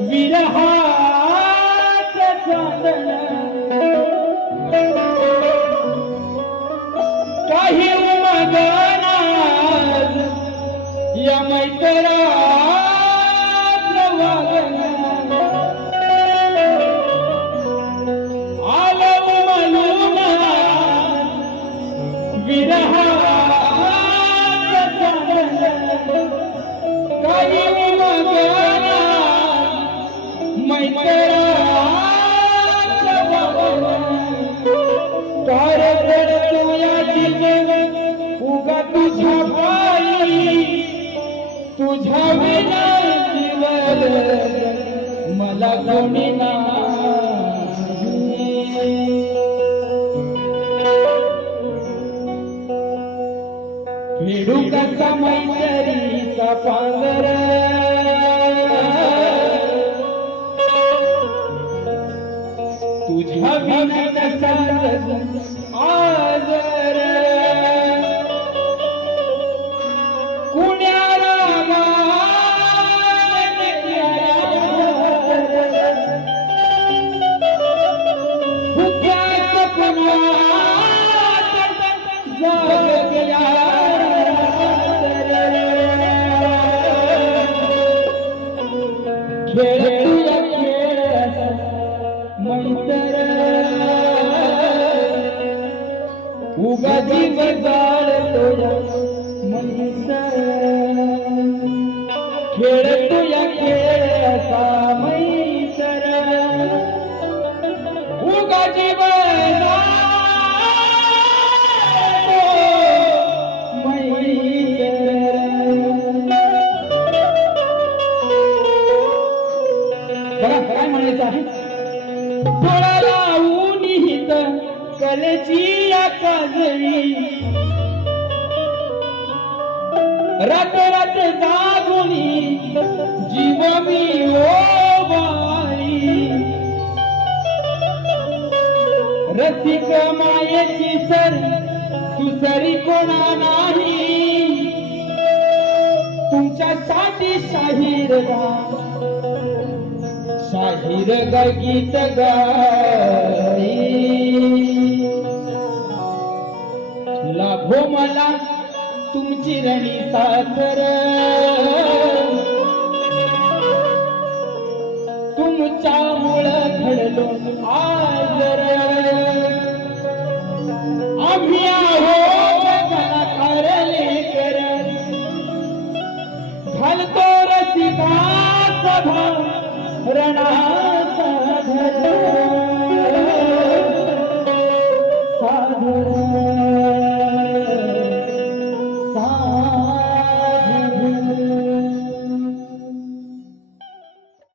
विरहाच चांदण काही उमगना या मैत्रा विरहा तुझ्या पायी तुझ्या विना जीवन मला कोणी नाही कसा मैत्रीचा पांगर उगा जीव या मैत्र खेळतो या खेळ असा मैत्र उगा जीव बघा काय म्हणायचं आहे? डोळा लावून हित. कलची काजळी रात रात जागुनी जीव मी ओ बाई रसिक मायेची सर दुसरी कोणा नाही. तुमच्यासाठी शाहीर शाहीर गीत गा. मला तुमची रणी साखर.